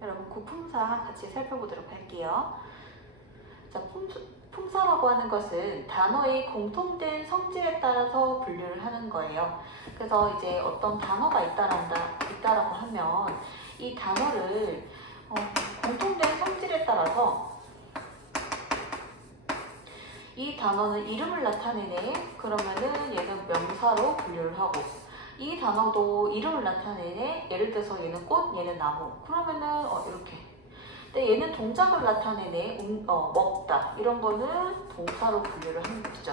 여러분 구품사 같이 살펴보도록 할게요. 자, 품사라고 하는 것은 단어의 공통된 성질에 따라서 분류를 하는 거예요. 그래서 이제 어떤 단어가 있다라고 하면 이 단어를 공통된 성질에 따라서 이 단어는 이름을 나타내네. 그러면은 얘는 명사로 분류를 하고, 이 단어도 이름을 나타내네. 예를 들어서 얘는 꽃, 얘는 나무. 그러면은 이렇게. 근데 얘는 동작을 나타내네. 먹다. 이런 거는 동사로 분류를 하는 거죠.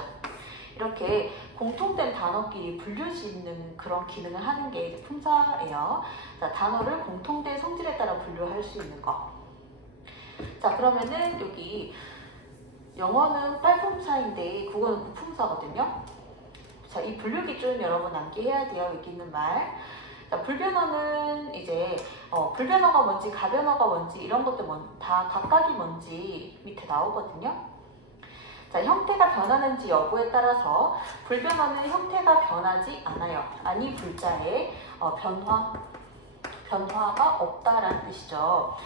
이렇게 공통된 단어끼리 분류짓는 그런 기능을 하는 게 이제 품사예요. 자, 단어를 공통된 성질에 따라 분류할 수 있는 거. 자, 그러면은 여기 영어는 빨품사인데 국어는 구품사거든요. 자, 이 분류 기준 여러분 암기해야 돼요. 여기 있는 말. 자, 불변어는 이제 불변어가 뭔지 가변어가 뭔지 이런 것들 다 각각이 뭔지 밑에 나오거든요. 자, 형태가 변하는지 여부에 따라서 불변어는 형태가 변하지 않아요. 아니 불자에 변화가 없다라는 뜻이죠.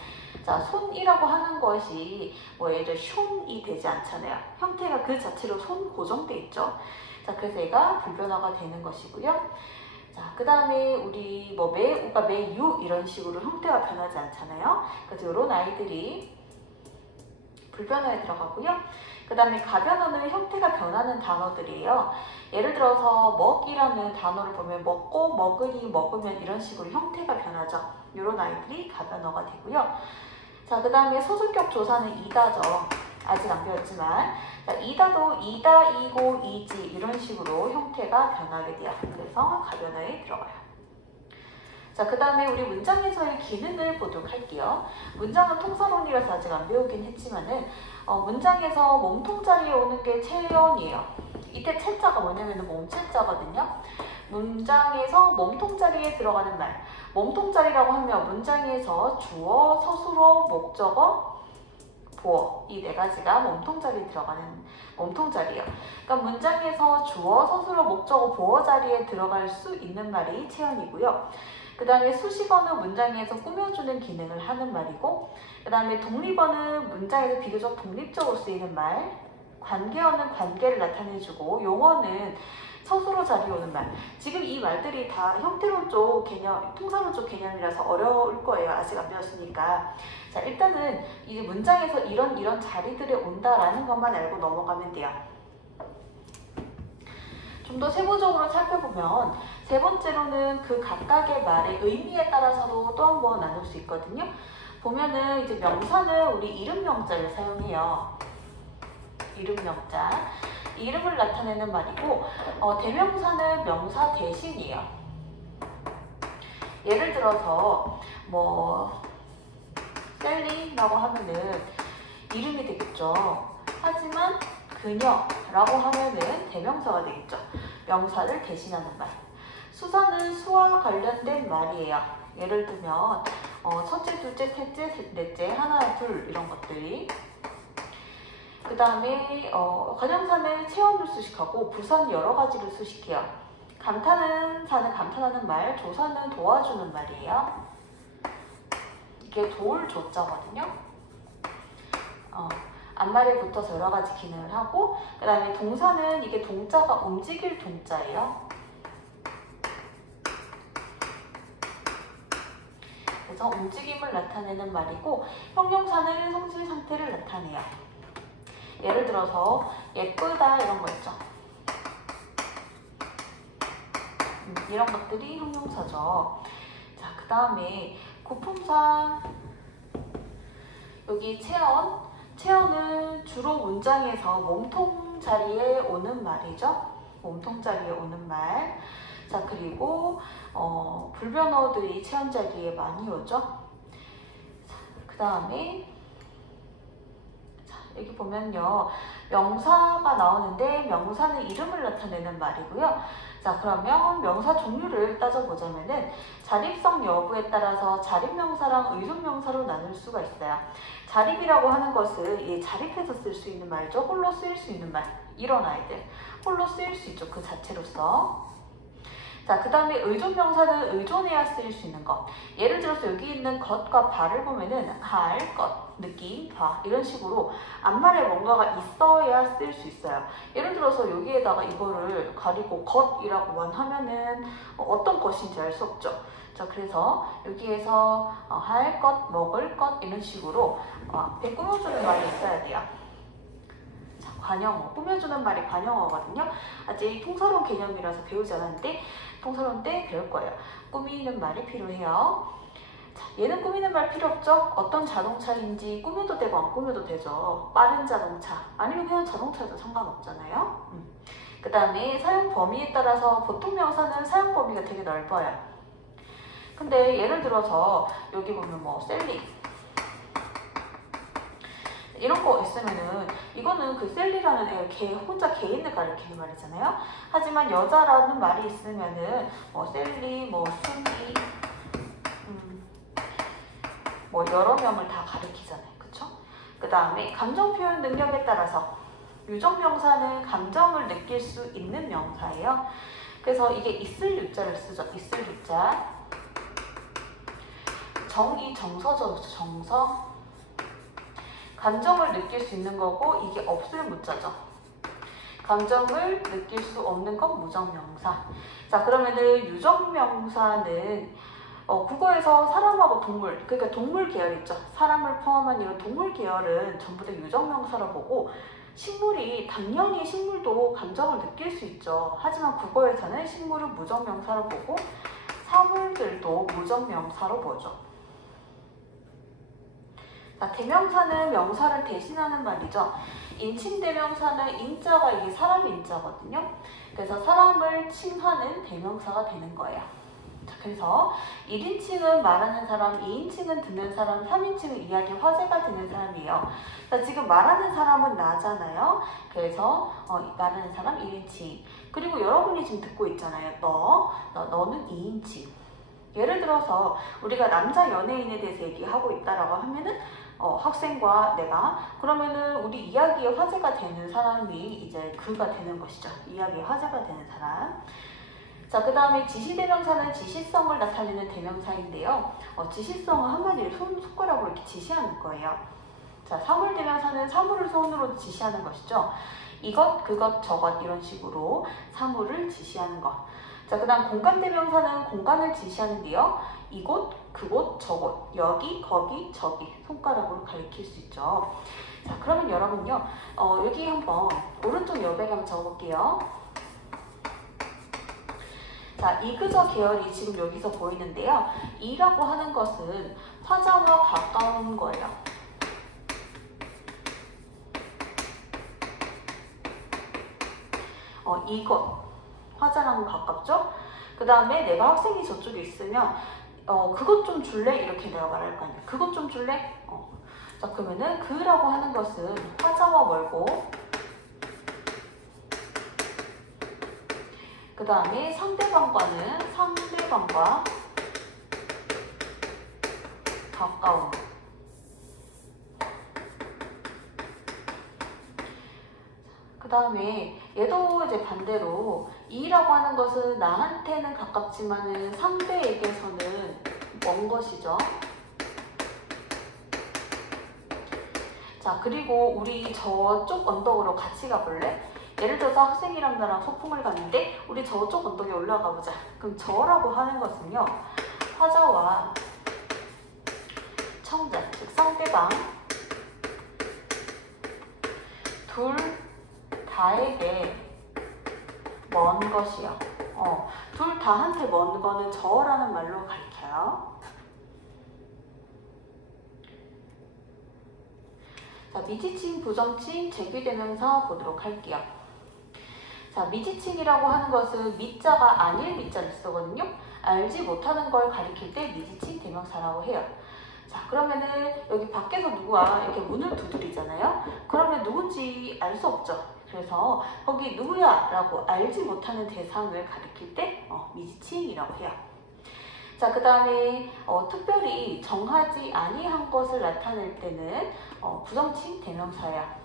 자, 손이라고 하는 것이 예를 들어 숑이 되지 않잖아요. 형태가 그 자체로 손 고정돼 있죠. 자, 그래서 얘가 불변어가 되는 것이고요. 자, 그 다음에 우리 매우가 매유 이런 식으로 형태가 변하지 않잖아요. 그래서 이런 아이들이 불변어에 들어가고요. 그 다음에 가변어는 형태가 변하는 단어들이에요. 예를 들어서 먹이라는 단어를 보면 먹고, 먹으니, 먹으면 이런 식으로 형태가 변하죠. 이런 아이들이 가변어가 되고요. 자, 그 다음에 소수격 조사는 이다죠. 아직 안 배웠지만. 자, 이다도 이다, 이고, 이지 이런 식으로 형태가 변하게 돼요. 그래서 가변어에 들어가요. 자, 그 다음에 우리 문장에서의 기능을 보도록 할게요. 문장은 통사론이라서 아직 안 배우긴 했지만은 문장에서 몸통 자리에 오는 게 체연이에요. 이때 체자가 뭐냐면 몸체자거든요. 문장에서 몸통 자리에 들어가는 말. 몸통 자리라고 하면 문장에서 주어, 서술어, 목적어, 보어 이 네 가지가 몸통 자리에 들어가는 몸통 자리예요. 그러니까 문장에서 주어, 서술어, 목적어, 보어 자리에 들어갈 수 있는 말이 체연이고요. 그 다음에 수식어는 문장에서 꾸며주는 기능을 하는 말이고, 그 다음에 독립어는 문장에서 비교적 독립적으로 쓰이는 말, 관계어는 관계를 나타내주고, 용어는 서술어 자리에 오는 말. 지금 이 말들이 다 형태론 쪽 개념, 통사론 쪽 개념이라서 어려울 거예요. 아직 안 배웠으니까. 자, 일단은 이 문장에서 이런 자리들에 온다라는 것만 알고 넘어가면 돼요. 좀 더 세부적으로 살펴보면 세 번째로는 그 각각의 말의 의미에 따라서도 또 한 번 나눌 수 있거든요. 보면은 이제 명사는 우리 이름명자를 사용해요. 이름명자. 이름을 나타내는 말이고, 대명사는 명사 대신이에요. 예를 들어서 셀리라고 하면은 이름이 되겠죠. 하지만 그녀라고 하면은 대명사가 되겠죠. 명사를 대신하는 말. 수사는 수와 관련된 말이에요. 예를 들면 첫째, 둘째, 셋째, 넷째, 하나, 둘 이런 것들이. 그 다음에 관형사는 체험을 수식하고 부사는 여러 가지를 수식해요. 감탄은 사는 감탄하는 말, 조사는 도와주는 말이에요. 이게 도울 조자거든요. 앞말에 붙어서 여러 가지 기능을 하고, 그 다음에 동사는 이게 동자가 움직일 동자예요. 그래서 움직임을 나타내는 말이고, 형용사는 성질 상태를 나타내요. 예를 들어서 예쁘다 이런 거 있죠. 이런 것들이 형용사죠. 자, 그 다음에 구품사 여기 체언은 주로 문장에서 몸통 자리에 오는 말이죠. 몸통 자리에 오는 말. 자, 그리고 불변어들이 체언 자리에 많이 오죠. 그 다음에 여기 보면요, 명사가 나오는데 명사는 이름을 나타내는 말이고요. 자, 그러면 명사 종류를 따져보자면은 자립성 여부에 따라서 자립명사랑 의존명사로 나눌 수가 있어요. 자립이라고 하는 것은 자립해서 쓸 수 있는 말이죠. 홀로 쓰일 수 있는 말. 이런 아이들 홀로 쓰일 수 있죠. 그 자체로서. 자, 그 다음에 의존명사는 의존해야 쓰일 수 있는 것. 예를 들어서 여기 있는 것과 바를 보면은 할, 것, 느낌, 봐 이런 식으로 앞말에 뭔가가 있어야 쓸 수 있어요. 예를 들어서 여기에다가 이거를 가리고 것이라고만 하면은 어떤 것인지 알 수 없죠. 자, 그래서 여기에서 할 것, 먹을 것 이런 식으로 앞에 꾸며주는 말이 있어야 돼요. 자, 관형어. 꾸며주는 말이 관형어거든요. 아직 통사론 개념이라서 배우지 않았는데 통사론 때 배울 거예요. 꾸미는 말이 필요해요. 자, 얘는 꾸미는 말 필요 없죠? 어떤 자동차인지 꾸며도 되고 안 꾸며도 되죠. 빠른 자동차 아니면 그냥 자동차도 상관없잖아요. 그 다음에 사용 범위에 따라서 보통 명사는 사용 범위가 되게 넓어요. 근데 예를 들어서 여기 보면 뭐 셀리 이런 거 있으면은 이거는 그 셀리라는 애 혼자 개인을 가리키는 말이잖아요. 하지만 여자라는 말이 있으면은 뭐 셀리, 뭐 순이, 뭐 여러 명을 다 가리키잖아요. 그쵸? 그 다음에 감정 표현 능력에 따라서 유적명사는 감정을 느낄 수 있는 명사예요. 그래서 이게 있을 유자를 쓰죠. 있을 유자. 정의 정서죠. 정서. 감정을 느낄 수 있는 거고 이게 없을 무자죠. 감정을 느낄 수 없는 건 무정명사. 자, 그러면은 유정명사는 국어에서 사람하고 동물, 그러니까 동물 계열 있죠. 사람을 포함한 이런 동물 계열은 전부 다 유정명사로 보고 식물이 당연히 식물도 감정을 느낄 수 있죠. 하지만 국어에서는 식물은 무정명사로 보고 사물들도 무정명사로 보죠. 자, 대명사는 명사를 대신하는 말이죠. 인칭 대명사는 인자가 이게 사람 인자거든요. 그래서 사람을 칭하는 대명사가 되는 거예요. 자, 그래서 1인칭은 말하는 사람, 2인칭은 듣는 사람, 3인칭은 이야기 화제가 되는 사람이에요. 자, 지금 말하는 사람은 나잖아요. 그래서 말하는 사람 1인칭. 그리고 여러분이 지금 듣고 있잖아요. 너는 2인칭. 예를 들어서 우리가 남자 연예인에 대해서 얘기하고 있다라고 하면은 학생과 내가 그러면은 우리 이야기의 화제가 되는 사람이 이제 그가 되는 것이죠. 이야기의 화제가 되는 사람. 자, 그 다음에 지시대명사는 지시성을 나타내는 대명사인데요. 지시성은 한마디로 손가락으로 이렇게 지시하는 거예요. 자, 사물대명사는 사물을 손으로 지시하는 것이죠. 이것, 그것, 저것 이런 식으로 사물을 지시하는 것. 자, 그 다음 공간대명사는 공간을 지시하는데요. 이곳, 그곳, 저곳, 여기, 거기, 저기 손가락으로 가리킬 수 있죠. 자, 그러면 여러분요. 여기 한번 오른쪽 여백에 한번 적어볼게요. 자, 이그저 계열이 지금 여기서 보이는데요. 이라고 하는 것은 화자와 가까운 거예요. 이것, 화자랑 가깝죠? 그 다음에 내가 학생이 저쪽에 있으면 그것 좀 줄래? 이렇게 내가 말할 거 아니야. 그것 좀 줄래? 자, 그러면은 그라고 하는 것은 화자와 멀고 그 다음에 상대방과는 상대방과 가까운. 그 다음에 얘도 이제 반대로 이라고 하는 것은 나한테는 가깝지만은 상대에게서는 먼 것이죠. 자, 그리고 우리 저쪽 언덕으로 같이 가볼래? 예를 들어서 학생이랑 나랑 소풍을 갔는데 우리 저쪽 언덕에 올라가 보자. 그럼 저라고 하는 것은요. 화자와 청자, 즉 상대방 둘 다에게 먼 것이요. 둘 다한테 먼 거는 저라는 말로 가르쳐요. 자, 미지칭, 부정칭, 제귀대명사 보도록 할게요. 자, 미지칭이라고 하는 것은 미자가 아닐 미자를 쓰거든요. 알지 못하는 걸 가리킬 때 미지칭 대명사라고 해요. 자, 그러면은 여기 밖에서 누구와 이렇게 문을 두드리잖아요. 그러면 누군지 알 수 없죠. 그래서 거기 누구야 라고 알지 못하는 대상을 가리킬 때 미지칭이라고 해요. 자, 그 다음에 특별히 정하지 아니한 것을 나타낼 때는 부정칭 대명사야.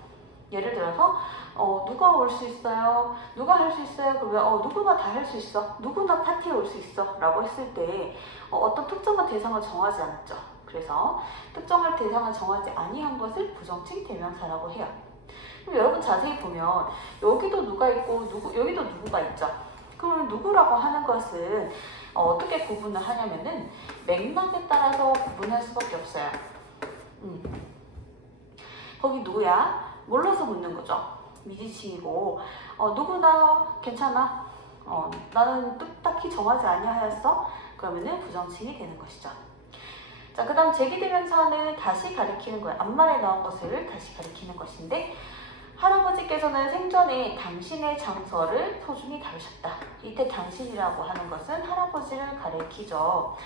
예를 들어서 누가 올 수 있어요? 누가 할 수 있어요? 그러면 누구나 다 할 수 있어. 누구나 파티에 올 수 있어. 라고 했을 때 어떤 특정한 대상을 정하지 않았죠. 그래서 특정한 대상을 정하지 아니한 것을 부정칭 대명사라고 해요. 그럼 여러분 자세히 보면 여기도 누가 있고 여기도 누구가 있죠. 그럼 누구라고 하는 것은 어떻게 구분을 하냐면은 맥락에 따라서 구분할 수밖에 없어요. 거기 누구야? 몰라서 묻는 거죠. 미지칭이고 누구나 괜찮아? 나는 딱히 정하지 아니하였어? 그러면은 부정칭이 되는 것이죠. 자, 그 다음 제기대명사는 다시 가리키는 거예요. 앞말에 나온 것을 다시 가리키는 것인데 할아버지께서는 생전에 당신의 장서를 소중히 다루셨다. 이때 당신이라고 하는 것은 할아버지를 가리키죠.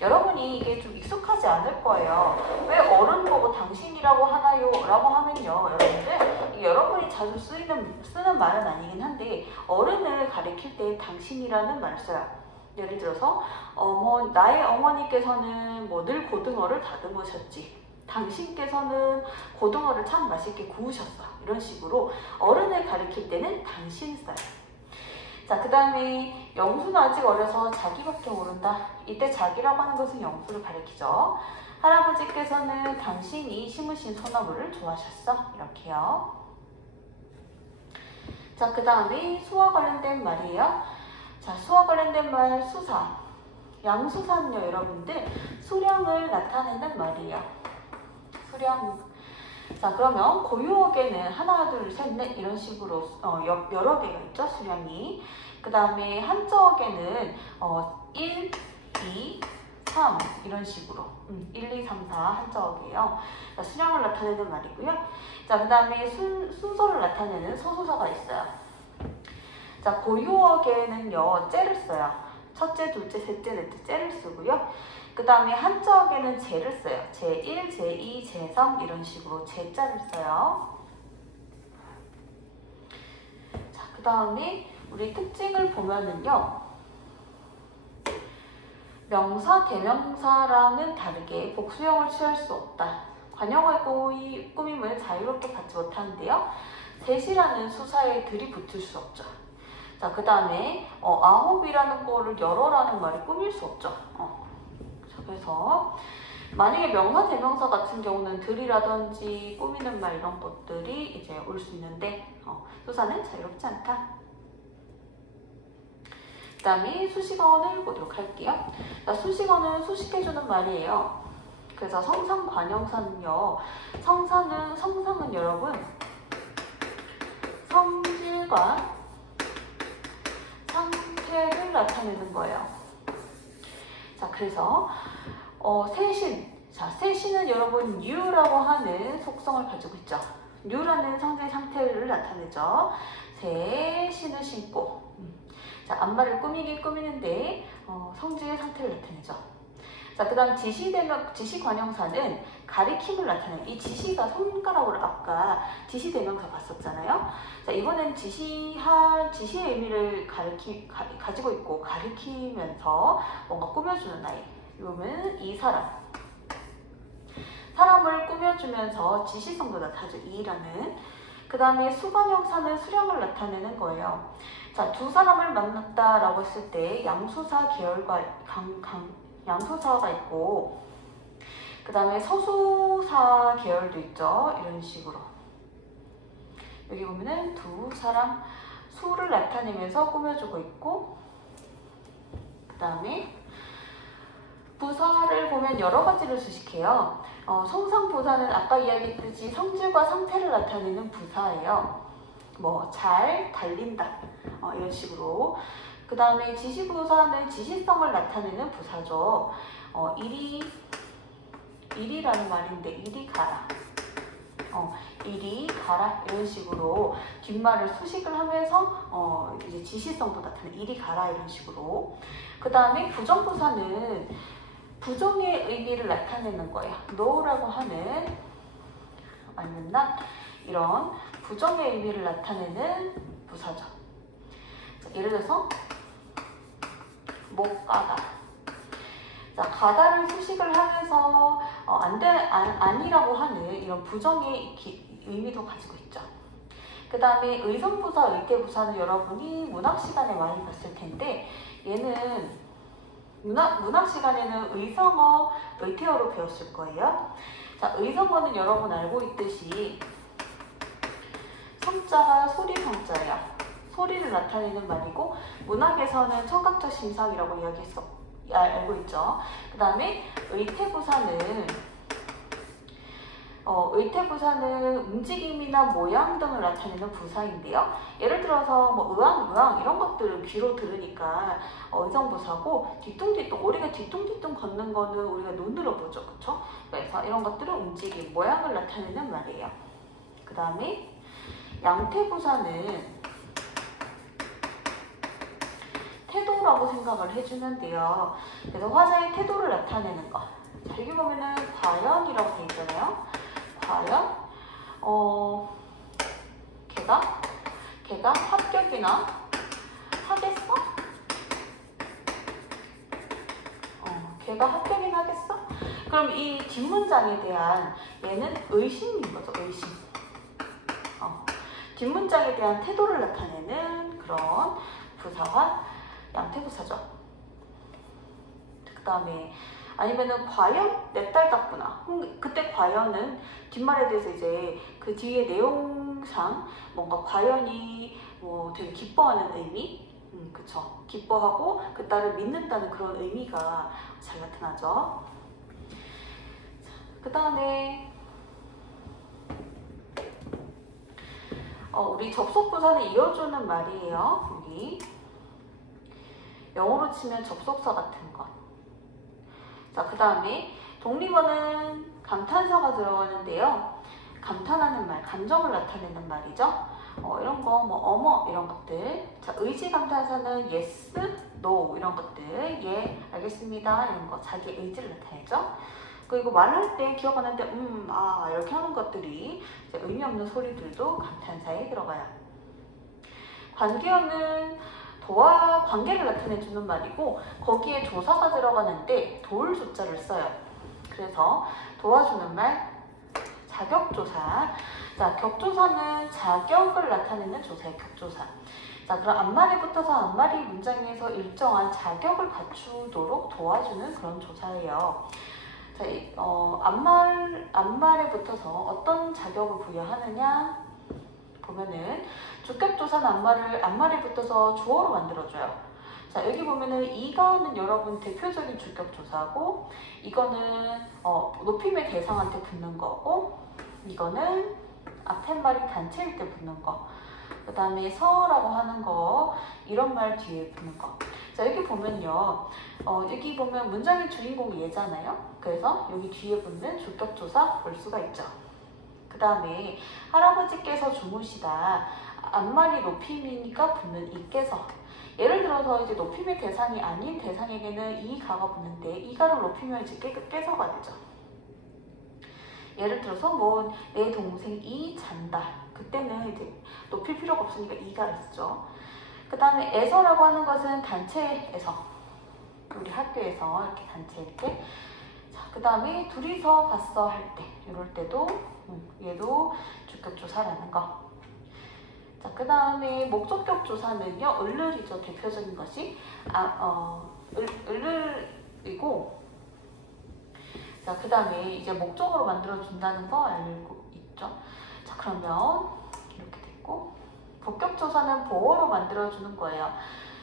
여러분이 이게 좀 익숙하지 않을 거예요. 왜 어른 보고 당신이라고 하나요? 라고 하면요. 여러분들, 여러분이 자주 쓰는 말은 아니긴 한데 어른을 가리킬 때 당신이라는 말을 써요. 예를 들어서 나의 어머니께서는 늘 고등어를 다듬으셨지. 당신께서는 고등어를 참 맛있게 구우셨어. 이런 식으로 어른을 가리킬 때는 당신 써요. 자, 그 다음에 영수는 아직 어려서 자기밖에 모른다. 이때 자기라고 하는 것은 영수를 가리키죠. 할아버지께서는 당신이 심으신 소나무를 좋아하셨어. 이렇게요. 자, 그 다음에 수와 관련된 말이에요. 자, 수와 관련된 말 수사. 양수사는요, 여러분들 수량을 나타내는 말이에요. 수량. 자, 그러면 고유어계는 하나, 둘, 셋, 넷 이런 식으로 여러 개가 있죠, 수량이. 그 다음에 한자어계는 1, 2, 3 이런 식으로 1, 2, 3, 4 한자어계예요. 수량을 나타내는 말이고요. 자, 그 다음에 순서를 나타내는 서술사가 있어요. 자, 고유어계는요, 째를 써요. 첫째, 둘째, 셋째, 넷째 째를 쓰고요. 그 다음에 한자어계는 제를 써요. 제1, 제2, 제3 이런 식으로 제자를 써요. 자, 그 다음에 우리 특징을 보면은요. 명사, 대명사랑은 다르게 복수형을 취할 수 없다. 관용어의 꾸밈을 자유롭게 받지 못하는데요. 셋이라는 수사에 들이붙을 수 없죠. 자, 그 다음에 아홉이라는 거를 열어라는 말이 꾸밀 수 없죠. 그래서 만약에 명사, 대명사 같은 경우는 들이라든지 꾸미는 말 이런 것들이 이제 올 수 있는데 수사는 자유롭지 않다. 그 다음에 수식어를 보도록 할게요. 자, 수식어는 수식해주는 말이에요. 그래서 성상 관형사는요. 성상은 여러분 성질과 상태를 나타내는 거예요. 자, 그래서 세신. 자, 세신은 여러분 뉴라고 하는 속성을 가지고 있죠. 뉴라는 성질 상태를 나타내죠. 새 신을 신고. 자, 앞말을 꾸미긴 꾸미는데 성질의 상태를 나타내죠. 자, 그 다음 지시관형사는 가리킴을 나타내요. 이 지시가 손가락으로 아까 지시대명사 봤었잖아요. 자, 이번엔 지시의 의미를 가지고 있고 가리키면서 뭔가 꾸며주는 아이. 이거는 이 사람을 꾸며주면서 지시성도 나타나죠. 이라는. 그 다음에 수관형사는 수량을 나타내는 거예요. 자, 두 사람을 만났다라고 했을 때 양수사 계열과 양수사가 있고, 그 다음에 서수사 계열도 있죠. 이런 식으로. 여기 보면은 두 사람 수를 나타내면서 꾸며주고 있고, 그 다음에 부사를 보면 여러 가지를 수식해요. 성상부사는 아까 이야기했듯이 성질과 상태를 나타내는 부사예요. 잘, 달린다. 이런 식으로. 그 다음에 지시부사는 지시성을 나타내는 부사죠. 이리라는 말인데, 이리 가라. 이리 가라. 이런 식으로 뒷말을 수식을 하면서 이제 지시성도 나타내는 이리 가라. 이런 식으로. 그 다음에 부정부사는 부정의 의미를 나타내는 거예요. no라고 하는 아니면 not 이런 부정의 의미를 나타내는 부사죠. 자, 예를 들어서 못 가다. 자, 가다를 수식을 하면서 아니라고 하는 이런 부정의 의미도 가지고 있죠. 그 다음에 의성부사, 의태부사는 여러분이 문학 시간에 많이 봤을 텐데 얘는 문학 시간에는 의성어, 의태어로 배웠을 거예요. 자, 의성어는 여러분 알고 있듯이 성자가 소리 성자예요. 소리를 나타내는 말이고 문학에서는 청각적 심상이라고 알고 있죠. 그 다음에 의태부사는 움직임이나 모양 등을 나타내는 부사인데요. 예를 들어서 뭐 으앙으앙 이런 것들을 귀로 들으니까 의성부사고 뒤뚱뒤뚱 우리가 뒤뚱뒤뚱 걷는 거는 우리가 눈으로 보죠, 그렇죠? 그래서 이런 것들은 움직임, 모양을 나타내는 말이에요. 그 다음에 양태부사는 태도라고 생각을 해주면 돼요. 그래서 화자의 태도를 나타내는 거. 자, 여기 보면은 과연이라고 되어 있잖아요. 과연, 걔가 합격이나 하겠어? 걔가 합격이나 하겠어? 그럼 이 뒷문장에 대한 얘는 의심인 거죠, 의심. 뒷문장에 대한 태도를 나타내는 그런 부사가 양태부사죠. 그 다음에 아니면은 과연 내 딸 같구나. 그때 과연은 뒷말에 대해서 이제 그 뒤에 내용상 뭔가 과연이 뭐 되게 기뻐하는 의미, 그쵸. 기뻐하고 그 딸을 믿는다는 그런 의미가 잘 나타나죠. 그 다음에 우리 접속부사는 이어주는 말이에요. 여기 영어로 치면 접속사 같은 것. 자, 그 다음에 독립어는 감탄사가 들어가는데요. 감탄하는 말, 감정을 나타내는 말이죠. 이런 거, 뭐 어머 이런 것들. 자, 의지 감탄사는 yes, no 이런 것들. 예, 알겠습니다. 이런 거 자기 의지를 나타내죠. 그리고 말할 때 기억 안 하는데 아 이렇게 하는 것들이 이제 의미 없는 소리들도 감탄사에 들어가요. 관계어는 도와 관계를 나타내주는 말이고 거기에 조사가 들어가는데 도울 조자를 써요. 그래서 도와주는 말, 자격조사. 자, 격조사는 자격을 나타내는 조사예요. 격조사. 자, 그럼 앞말에 붙어서 앞말이 문장에서 일정한 자격을 갖추도록 도와주는 그런 조사예요. 자, 앞말에 붙어서 어떤 자격을 부여하느냐 보면은 주격조사는 앞말에 붙어서 주어로 만들어줘요. 자, 여기 보면은 이거는 여러분 대표적인 주격조사고 이거는 높임의 대상한테 붙는 거고 이거는 앞에 말이 단체일 때 붙는 거. 그 다음에 서라고 하는 거 이런 말 뒤에 붙는 거. 자, 여기 보면요. 여기 보면 문장의 주인공이 얘잖아요. 그래서 여기 뒤에 붙는 주격조사 볼 수가 있죠. 그 다음에 할아버지께서 주무시다. 앞말이 높임이니까 붙는 이께서. 예를 들어서 이제 높임의 대상이 아닌 대상에게는 이가가 붙는데 이가를 높이면 이제 깨서가 되죠. 예를 들어서 뭐 내 동생 이 잔다. 그때는 이제 높일 필요가 없으니까 이가를 쓰죠. 그 다음에 에서라고 하는 것은 단체에서. 우리 학교에서 이렇게 단체일 때. 자, 그 다음에 둘이서 갔어 할 때. 이럴 때도 얘도 주격조사라는 거. 자, 그 다음에 목적격 조사는요, 을을이죠. 대표적인 것이. 을을이고, 자, 그 다음에 이제 목적으로 만들어준다는 거 알고 있죠. 자, 그러면 이렇게 됐고, 복격조사는 보어로 만들어주는 거예요.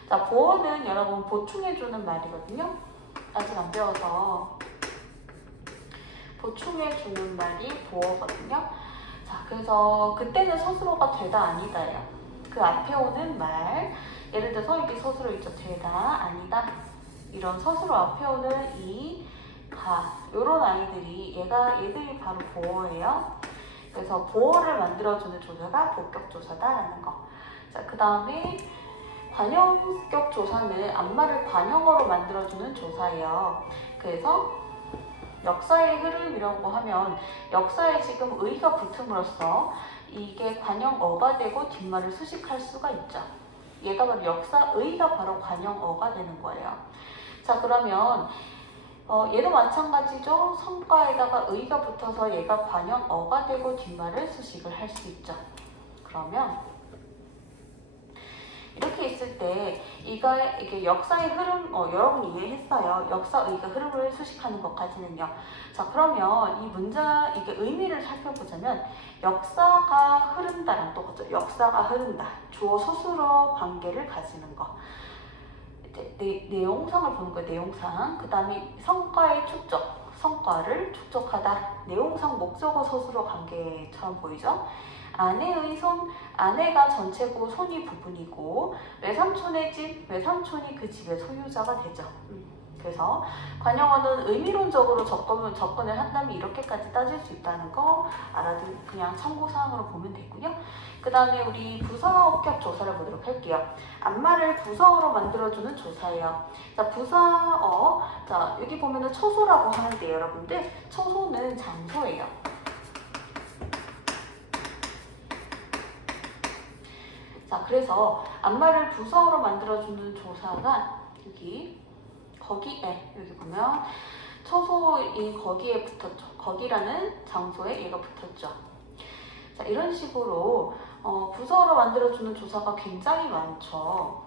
자, 보어는 여러분 보충해주는 말이거든요. 아직 안 배워서. 보충해주는 말이 보어거든요. 자, 그래서 그때는 서술어가 되다 아니다예요. 그 앞에 오는 말, 예를 들어서 여기 서술어 있죠. 되다 아니다 이런 서술어 앞에 오는 이, 가 이런 아이들이 얘들이 바로 보어예요. 그래서 보어를 만들어주는 조사가 복격조사다라는 거. 자, 그 다음에 관형격 조사는 앞말을 관형어로 만들어주는 조사예요. 그래서 역사의 흐름이라고 하면 역사에 지금 의가 붙음으로써 이게 관형어가 되고 뒷말을 수식할 수가 있죠. 얘가 바로 역사의가 바로 관형어가 되는 거예요. 자, 그러면 얘도 마찬가지죠. 성과에다가 의가 붙어서 얘가 관형어가 되고 뒷말을 수식을 할 수 있죠. 그러면 이렇게 있을 때 이게 역사의 흐름, 여러분이 이해했어요. 역사의 흐름을 수식하는 것까지는요. 자, 그러면 이 문장, 이게 의미를 살펴보자면 역사가 흐른다랑 똑같죠. 역사가 흐른다. 주어 소수로 관계를 가지는 거. 내용상을 보는 거예요. 내용상. 그 다음에 성과의 축적. 성과를 축적하다. 내용상 목적어 소수로 관계처럼 보이죠. 아내의 손, 아내가 전체고 손이 부분이고 외삼촌의 집, 외삼촌이 그 집의 소유자가 되죠. 그래서 관용어는 의미론적으로 접근을 한다면 이렇게까지 따질 수 있다는 거 그냥 참고사항으로 보면 되고요. 그 다음에 우리 부사어 합격 조사를 보도록 할게요. 앞말을 부사어로 만들어주는 조사예요. 자, 부사어, 자, 여기 보면은 처소라고 하는데 여러분들, 처소는 장소예요. 자, 그래서 앞말을 부사어로 만들어주는 조사가 여기 보면 처소이 거기에 붙었죠. 거기라는 장소에 얘가 붙었죠. 자, 이런 식으로 부사어로 만들어주는 조사가 굉장히 많죠.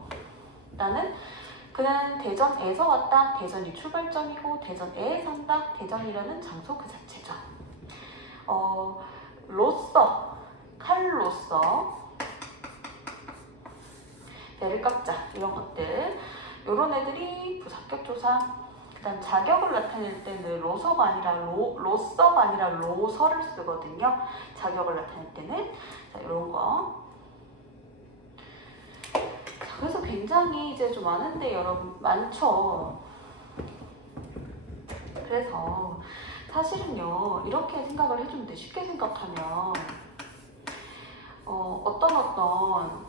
그는 대전에서 왔다. 대전이 출발점이고 대전에 산다. 대전이라는 장소 그 자체죠. 로써, 칼로써, 배를 깎자 이런 것들, 이런 애들이 부사격 조사. 그 다음 자격을 나타낼 때는 로서가 아니라 로서가 아니라 로서를 쓰거든요. 자격을 나타낼 때는. 자, 이런 거. 자, 그래서 굉장히 이제 좀 많은데 여러분 많죠. 그래서 사실은요, 이렇게 생각을 해주면 돼. 쉽게 생각하면 어떤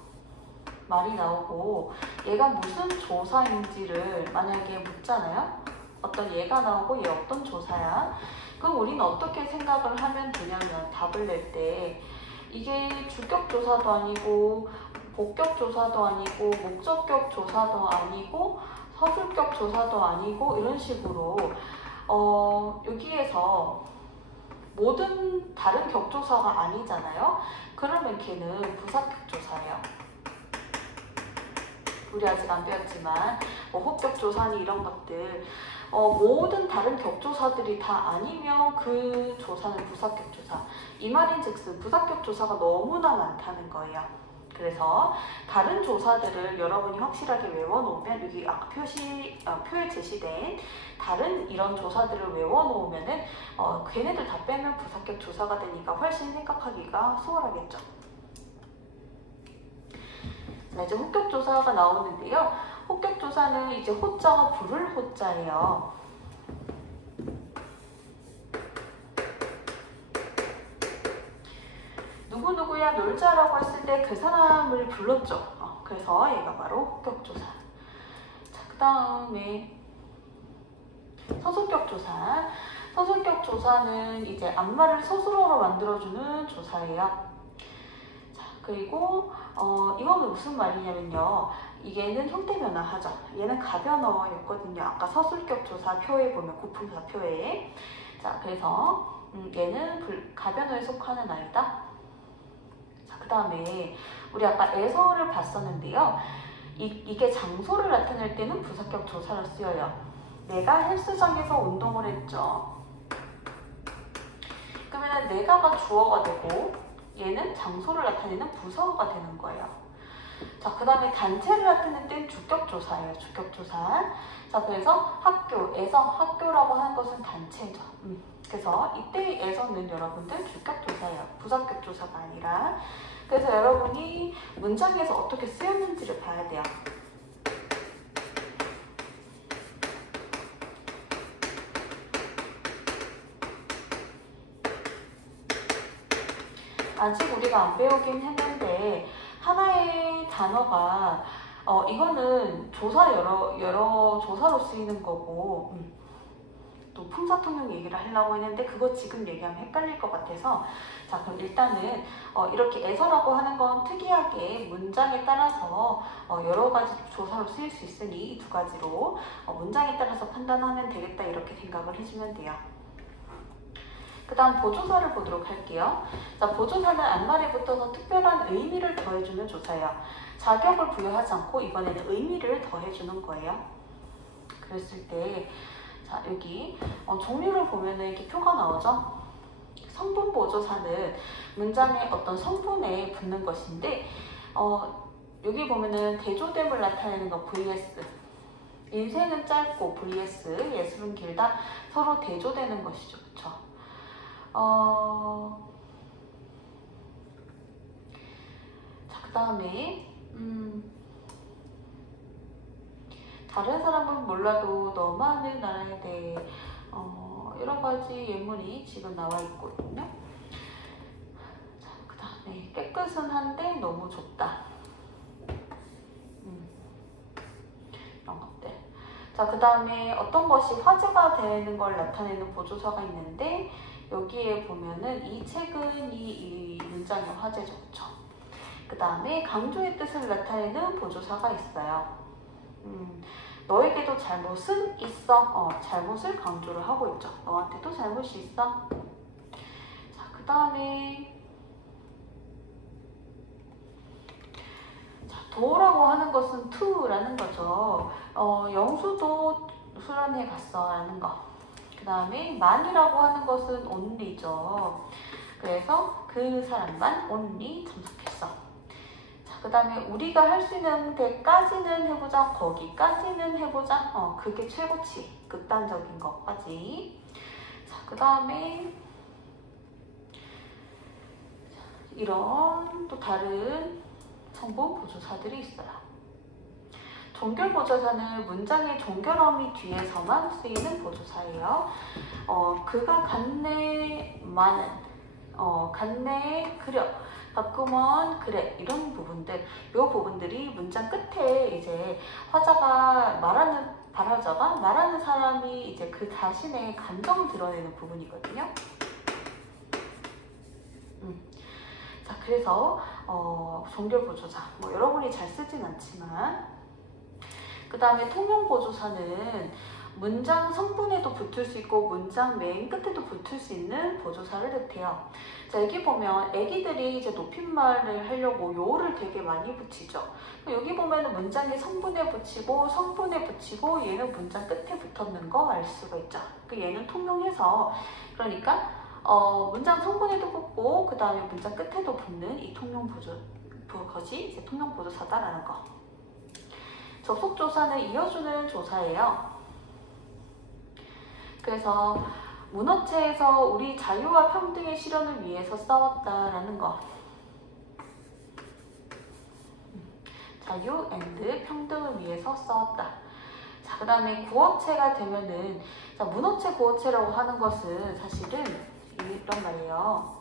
말이 나오고 얘가 무슨 조사인지를 만약에 묻잖아요. 어떤 얘가 나오고 얘 어떤 조사야? 그럼 우리는 어떻게 생각을 하면 되냐면 답을 낼 때 이게 주격 조사도 아니고 복격 조사도 아니고 목적격 조사도 아니고 서술격 조사도 아니고 이런 식으로 여기에서 모든 다른 격조사가 아니잖아요. 그러면 걔는 부사격 조사예요. 우리 아직 안 배웠지만 호격 조사니 이런 것들 모든 다른 격조사들이 다 아니면 그 조사는 부사격 조사. 이 말인즉슨 부사격 조사가 너무나 많다는 거예요. 그래서 다른 조사들을 여러분이 확실하게 외워놓으면 여기 아까 표에 제시된 다른 이런 조사들을 외워놓으면은 걔네들 다 빼면 부사격 조사가 되니까 훨씬 생각하기가 수월하겠죠. 자, 이제 호격조사가 나오는데요. 호격조사는 이제 호자가 부를 호자예요. 누구누구야 놀자라고 했을 때 그 사람을 불렀죠. 그래서 얘가 바로 호격조사. 자, 그 다음에 서술격 조사. 서술격 조사는 이제 앞말을 서술어로 만들어주는 조사예요. 자, 그리고 이거는 무슨 말이냐면요. 이게는 형태 변화하죠. 얘는 가변어였거든요. 아까 서술격 조사 표에 보면 고품사 표에. 자, 그래서 얘는 가변어에 속하는 아이다. 자, 그 다음에 우리 아까 에서를 봤었는데요. 이게 장소를 나타낼 때는 부사격 조사를 쓰여요. 내가 헬스장에서 운동을 했죠. 그러면 내가가 주어가 되고 얘는 장소를 나타내는 부사어가 되는 거예요. 자, 그 다음에 단체를 나타낼 땐 주격조사예요. 주격조사. 자, 그래서 학교라고 하는 것은 단체죠. 그래서 이때에서는 여러분들 주격조사예요. 부사격조사가 아니라. 그래서 여러분이 문장에서 어떻게 쓰였는지를 봐야 돼요. 아직 우리가 안 배우긴 했는데 하나의 단어가 이거는 조사 여러 조사로 쓰이는 거고 또 품사통용 얘기를 하려고 했는데 그거 지금 얘기하면 헷갈릴 것 같아서 자, 그럼 일단은 이렇게 에서라고 하는 건 특이하게 문장에 따라서 여러 가지 조사로 쓰일 수 있으니 이 두 가지로 문장에 따라서 판단하면 되겠다 이렇게 생각을 해주면 돼요. 그 다음 보조사를 보도록 할게요. 자, 보조사는 앞말에 붙어서 특별한 의미를 더해주는 조사예요. 자격을 부여하지 않고 이번에는 의미를 더해주는 거예요. 그랬을 때, 자, 여기 종류를 보면은 이렇게 표가 나오죠? 성분 보조사는 문장의 어떤 성분에 붙는 것인데, 여기 보면은 대조됨을 나타내는 거 vs, 인생은 짧고 vs 예술은 길다, 서로 대조되는 것이죠. 그쵸? 자, 그 다음에 다른 사람은 몰라도 너만의 나라에 대해 여러 가지 예문이 지금 나와 있거든요. 자, 그 다음에 깨끗은 한데 너무 좁다. 이런 것들. 자, 그 다음에 어떤 것이 화제가 되는 걸 나타내는 보조사가 있는데, 여기에 보면은 이 책은 이 문장의 화제죠. 그 다음에 강조의 뜻을 나타내는 보조사가 있어요. 너에게도 잘못은 있어. 잘못을 강조를 하고 있죠. 너한테도 잘못이 있어. 자, 그 다음에 도라고 하는 것은 to라는 거죠. 영수도 수련회 갔어 라는 거. 그 다음에 만이라고 하는 것은 only죠. 그래서 그 사람만 only 참석했어. 자, 그 다음에 우리가 할 수 있는 데까지는 해보자. 거기까지는 해보자. 그게 최고치. 극단적인 것까지. 자, 그 다음에 이런 또 다른 성분 보조사들이 있어요. 종결 보조사는 문장의 종결어미 뒤에서만 쓰이는 보조사예요. 그가 갔네 많은, 갔네 그려, 가끔은 그래, 이런 부분들, 이 부분들이 문장 끝에 이제 발화자가 말하는 사람이 이제 그 자신의 감정을 드러내는 부분이거든요. 자, 그래서 종결 보조사, 여러분이 잘 쓰진 않지만, 그 다음에 통용 보조사는 문장 성분에도 붙을 수 있고 문장 맨 끝에도 붙을 수 있는 보조사를 뜻해요. 자, 여기 보면 애기들이 이제 높임말을 하려고 요를 되게 많이 붙이죠. 여기 보면은 문장의 성분에 붙이고 성분에 붙이고 얘는 문장 끝에 붙었는 거 알 수가 있죠. 얘는 통용해서, 그러니까 문장 성분에도 붙고 그 다음에 문장 끝에도 붙는 이 통용 그것이 이제 통용 보조사다라는 거. 접속 조사는 이어주는 조사예요. 그래서 문어체에서 우리 자유와 평등의 실현을 위해서 싸웠다라는 거. 자유 앤드 평등을 위해서 싸웠다. 자, 그 다음에 구어체가 되면은, 자, 문어체 구어체라고 하는 것은 사실은 이런 말이에요.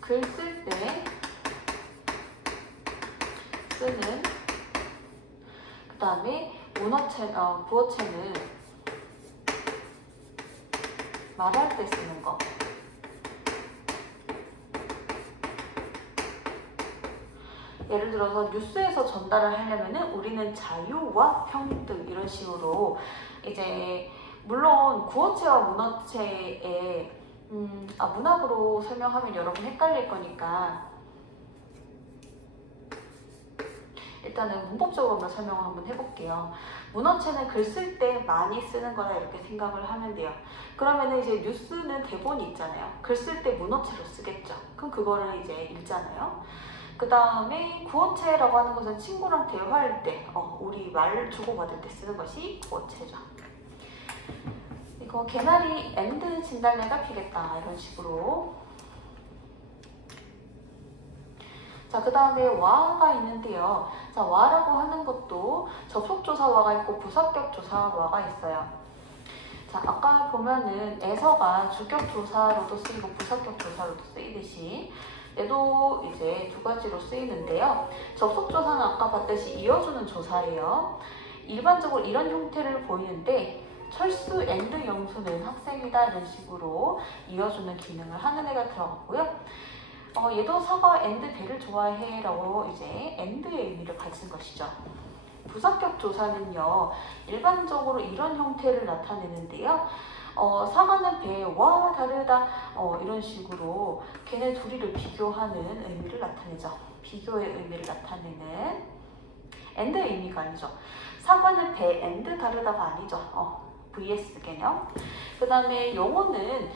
글 쓸 때 쓰는, 그 다음에 구어체는 말할 때 쓰는 거. 예를 들어서 뉴스에서 전달을 하려면은 우리는 자유와 평등 이런 식으로, 이제 물론 구어체와 문어체의 문학으로 설명하면 여러분 헷갈릴 거니까 일단은 문법적으로만 설명을 한번 해볼게요. 문어체는 글 쓸 때 많이 쓰는 거다 이렇게 생각을 하면 돼요. 그러면은 이제 뉴스는 대본이 있잖아요. 글 쓸 때 문어체로 쓰겠죠. 그럼 그거를 이제 읽잖아요. 그 다음에 구어체라고 하는 것은 친구랑 대화할 때, 우리 말 주고받을 때 쓰는 것이 구어체죠. 이거 개나리 앤드 진달래가 피겠다 이런 식으로. 자, 그 다음에 와가 있는데요. 자, 와라고 하는 것도 접속조사와가 있고 부사격조사와가 있어요. 자, 아까 보면은 에서가 주격조사로도 쓰이고 부사격조사로도 쓰이듯이 얘도 이제 두 가지로 쓰이는데요. 접속조사는 아까 봤듯이 이어주는 조사예요. 일반적으로 이런 형태를 보이는데 철수 앤드 영수는 학생이다 이런 식으로 이어주는 기능을 하는 애가 들어갔고요. 얘도 사과 앤드 배를 좋아해 라고 이제 앤드의 의미를 가진 것이죠. 부사격 조사는요, 일반적으로 이런 형태를 나타내는데요. 사과는 배와 다르다, 이런 식으로 걔네 둘이를 비교하는 의미를 나타내죠. 비교의 의미를 나타내는 and의 의미가 아니죠. 사과는 배 and 다르다가 아니죠. vs 개념. 그 다음에 용어는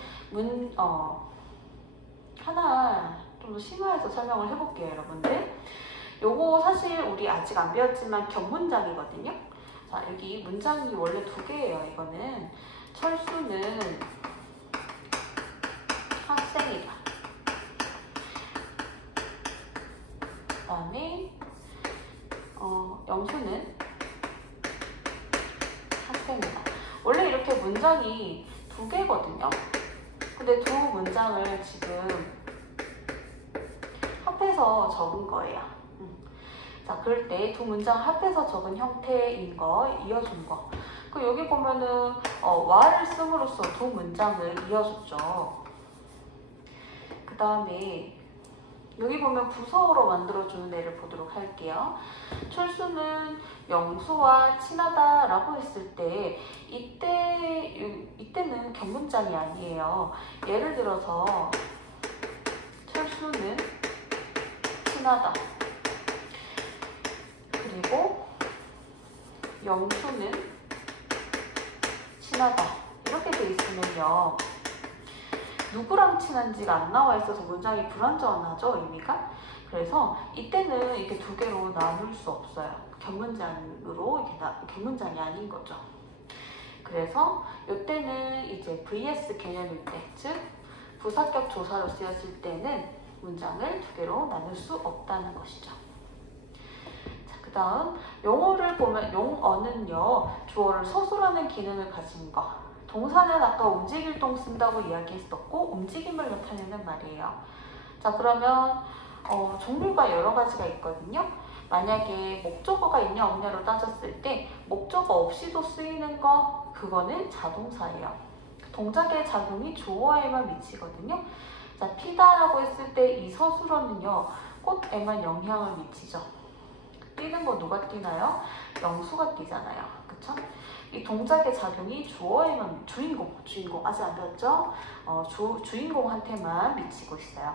하나 좀 더 심화해서 설명을 해볼게요, 여러분들. 요거 사실 우리 아직 안 배웠지만 격문장이거든요. 자, 여기 문장이 원래 2개예요. 이거는 철수는 학생이다. 그 다음에 영수는 학생이다. 원래 이렇게 문장이 2개거든요. 근데 2 문장을 지금 합해서 적은 거예요. 자, 그럴 때 2 문장 합해서 적은 형태인 거, 이어준 거. 그 여기 보면은 와를 씀으로써 2 문장을 이어줬죠. 그 다음에 여기 보면 부서로 만들어주는 애를 보도록 할게요. 철수는 영수와 친하다 라고 했을 때 이때는 격문장이 아니에요. 예를 들어서 철수는 친하다. 그리고 영수는 친하다. 이렇게 돼 있으면요, 누구랑 친한지가 안 나와 있어서 문장이 불완전하죠, 의미가? 그래서 이때는 이렇게 2개로 나눌 수 없어요. 격문장으로 격문장이 아닌 거죠. 그래서 이때는 이제 vs 개념일 때, 즉 부사격 조사로 쓰였을 때는 문장을 2개로 나눌 수 없다는 것이죠. 자, 그 다음 용어를 보면 용어는요, 주어를 서술하는 기능을 가진 거. 동사는 아까 움직일 동 쓴다고 이야기했었고, 움직임을 나타내는 말이에요. 자, 그러면 종류가 여러 가지가 있거든요. 만약에 목적어가 있냐 없냐로 따졌을 때 목적어 없이도 쓰이는 거, 그거는 자동사예요. 동작의 작용이 주어에만 미치거든요. 자, 피다라고 했을 때 이 서술어는요, 꽃에만 영향을 미치죠. 뛰는 거 누가 뛰나요? 영수가 뛰잖아요. 그쵸? 이 동작의 작용이 주어에만, 주인공 아직 안 배웠죠? 주인공한테만 미치고 있어요.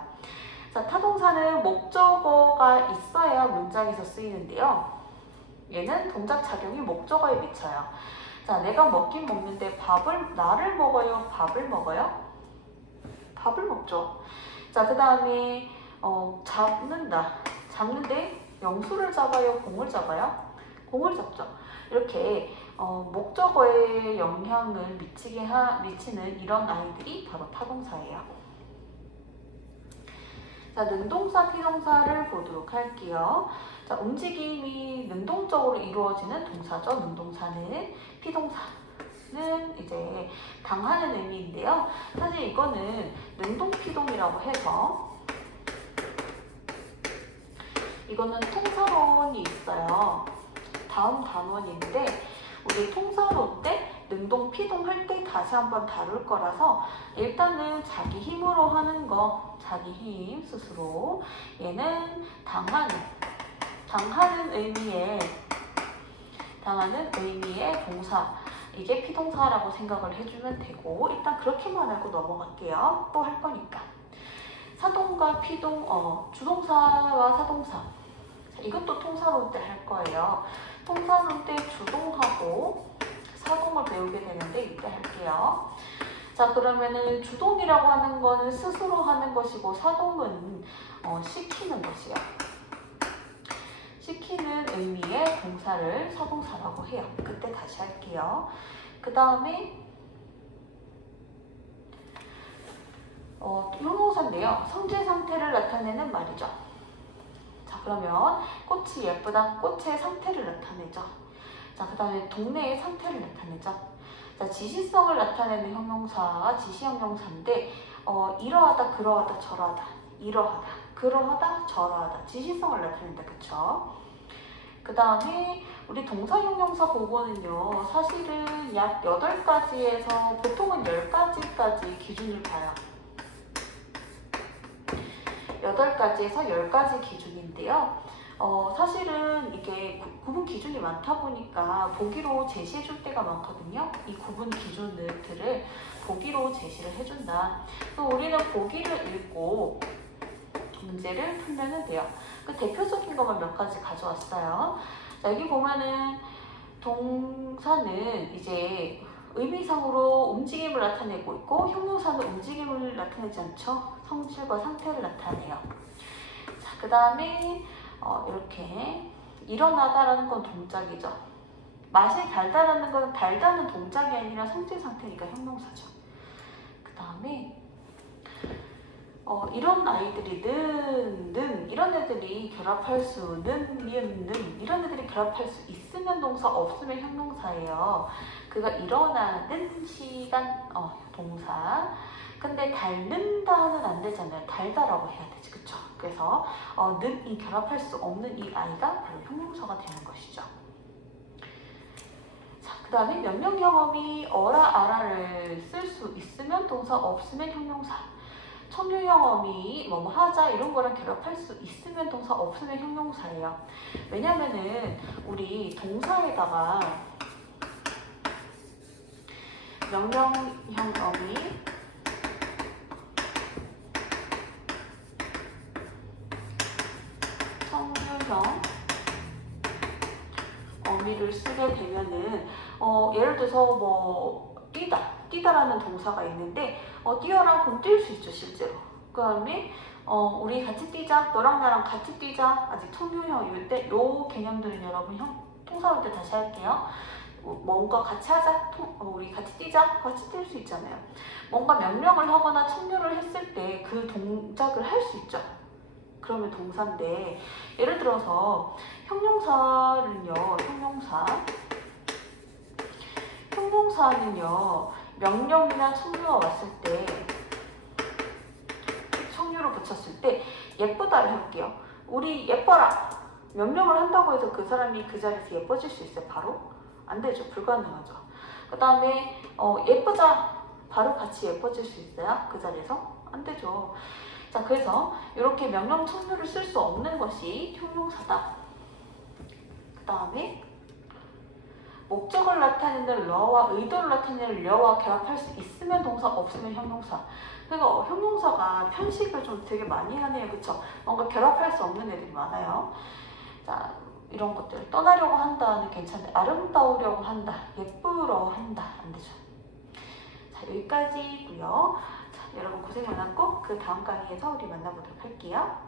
자, 타동사는 목적어가 있어야 문장에서 쓰이는데요. 얘는 동작 작용이 목적어에 미쳐요. 자, 내가 먹긴 먹는데 나를 먹어요? 밥을 먹어요? 밥을 먹죠. 자, 그 다음에 잡는데 영수를 잡아요? 공을 잡아요? 공을 잡죠. 이렇게 목적어에 영향을 미치는 이런 아이들이 바로 타동사예요. 자, 능동사, 피동사를 보도록 할게요. 자, 움직임이 능동적으로 이루어지는 동사죠. 능동사는. 피동사는 이제 당하는 의미인데요. 사실 이거는 능동피동이라고 해서 이거는 통사론이 있어요. 다음 단원인데 우리 통사론 때 능동, 피동 할 때 다시 한번 다룰 거라서 일단은 자기 힘으로 하는 거, 자기 힘 스스로. 얘는 당하는 의미의 동사, 이게 피동사라고 생각을 해주면 되고, 일단 그렇게만 알고 넘어갈게요. 또 할 거니까. 사동과 피동, 주동사와 사동사. 자, 이것도 통사론 때 할 거예요. 통사론 때 주동하고 사동을 배우게 되는데 이때 할게요. 자, 그러면은 주동이라고 하는 거는 스스로 하는 것이고, 사동은 시키는 것이에요. 시키는 의미의 동사를 사동사라고 해요. 그때 다시 할게요. 그 다음에 형용사인데요. 성질 상태를 나타내는 말이죠. 자, 그러면 꽃이 예쁘다. 꽃의 상태를 나타내죠. 자, 그 다음에 동네의 상태를 나타내죠. 자, 지시성을 나타내는 형용사가 지시형용사인데 이러하다, 그러하다, 저러하다. 이러하다, 그러하다, 저러하다. 지시성을 나타낸다. 그쵸? 그 다음에 우리 동사형용사 보고는요, 사실은 약 8가지에서 보통은 10가지까지 기준을 봐요. 8가지에서 10가지 기준인데요. 사실은 이게 구분 기준이 많다 보니까 보기로 제시해 줄 때가 많거든요. 이 구분 기준들을 보기로 제시를 해준다. 또 우리는 보기를 읽고 문제를 풀면 돼요. 그 대표적인 것만 몇 가지 가져왔어요. 자, 여기 보면은 동사는 이제 의미상으로 움직임을 나타내고 있고 형용사는 움직임을 나타내지 않죠. 성질과 상태를 나타내요. 자, 그 다음에 이렇게 일어나다라는 건 동작이죠. 맛이 달다라는 건 달다는 동작이 아니라 성질 상태니까 형용사죠. 그 다음에 이런 아이들이든 이런 애들이 결합할 수는 미음는 이런 애들이 결합할 수 있으면 동사 없으면 형용사예요. 그가 일어나는 시간 동사. 근데 닳는다는 안 되잖아요. 달다라고 해야 되지, 그쵸? 그래서 는이 결합할 수 없는 이 아이가 바로 형용사가 되는 것이죠. 자, 그 다음에 명령 경험이 어라 아라를 쓸 수 있으면 동사 없으면 형용사. 청유 경험이 뭐뭐 하자 이런 거랑 결합할 수 있으면 동사 없으면 형용사예요. 왜냐면은 우리 동사에다가 명령 경험이 청유형 어미를 쓰게 되면은 예를 들어서 뭐 뛰다라는 동사가 있는데 뛰어라 그럼 뛸 수 있죠 실제로. 그 다음에 우리 같이 뛰자, 너랑 나랑 같이 뛰자. 아직 청유형일 때 요 개념들은 여러분 통사 올 때 다시 할게요. 뭔가 같이 하자, 우리 같이 뛰자, 같이 뛸 수 있잖아요. 뭔가 명령을 하거나 청유를 했을 때 그 동작을 할 수 있죠. 그러면 동사인데 예를 들어서 형용사는요, 형용사는요 명령이나 청유가 왔을 때 청유를 붙였을 때 예쁘다를 해볼게요. 우리 예뻐라 명령을 한다고 해서 그 사람이 그 자리에서 예뻐질 수 있어요? 바로? 안 되죠. 불가능하죠. 그 다음에 예쁘자 바로 같이 예뻐질 수 있어요? 그 자리에서? 안 되죠. 자, 그래서 이렇게 명령 청유를 쓸 수 없는 것이 형용사다. 그 다음에 목적을 나타내는 러와 의도를 나타내는 려와 결합할 수 있으면 동사, 없으면 형용사. 그러니까 형용사가 편식을 좀 되게 많이 하네요. 그쵸? 뭔가 결합할 수 없는 애들이 많아요. 자, 이런 것들. 떠나려고 한다는 괜찮은데 아름다우려고 한다, 예쁘러 한다. 안 되죠. 자, 여기까지고요. 자, 여러분 고생 많았고 그 다음 강의에서 우리 만나보도록 할게요.